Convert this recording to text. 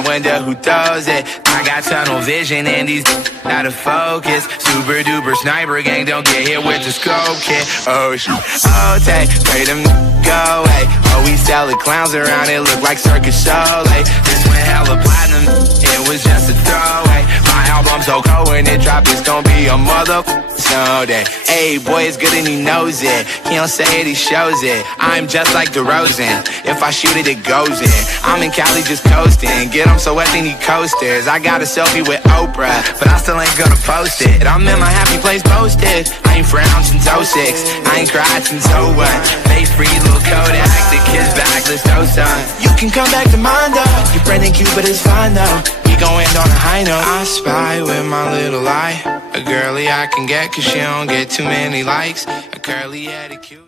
I wonder who throws it. I got tunnel vision and these out of focus. Super duper sniper gang, don't get hit with the scope kit. Oh shit, oh take, pray them go away. Oh, we selling clowns around, it look like Circus Show. Like, this went hella platinum, it was just a throwaway. My album so cold when it drop, it's gonna be a mother snow day. Hey, boy, it's good and he knows it. He don't say it, he shows it. I'm just like DeRozan. If I shoot it, it goes in. I'm in Cali just coasting. Get him so wet, then he coasters. I got a selfie with Oprah, but I still ain't gonna post it. I'm in my happy place posted. I ain't frowned since 06. I ain't cried since 01. Face free, little Kodak. The kid's back, let's know son. You can come back to mine though. Your friend ain't cute, but it's fine though. We gon' end on a high note. I spy with my little eye. A girly I can get, cause she don't get too many likes. A curly attitude.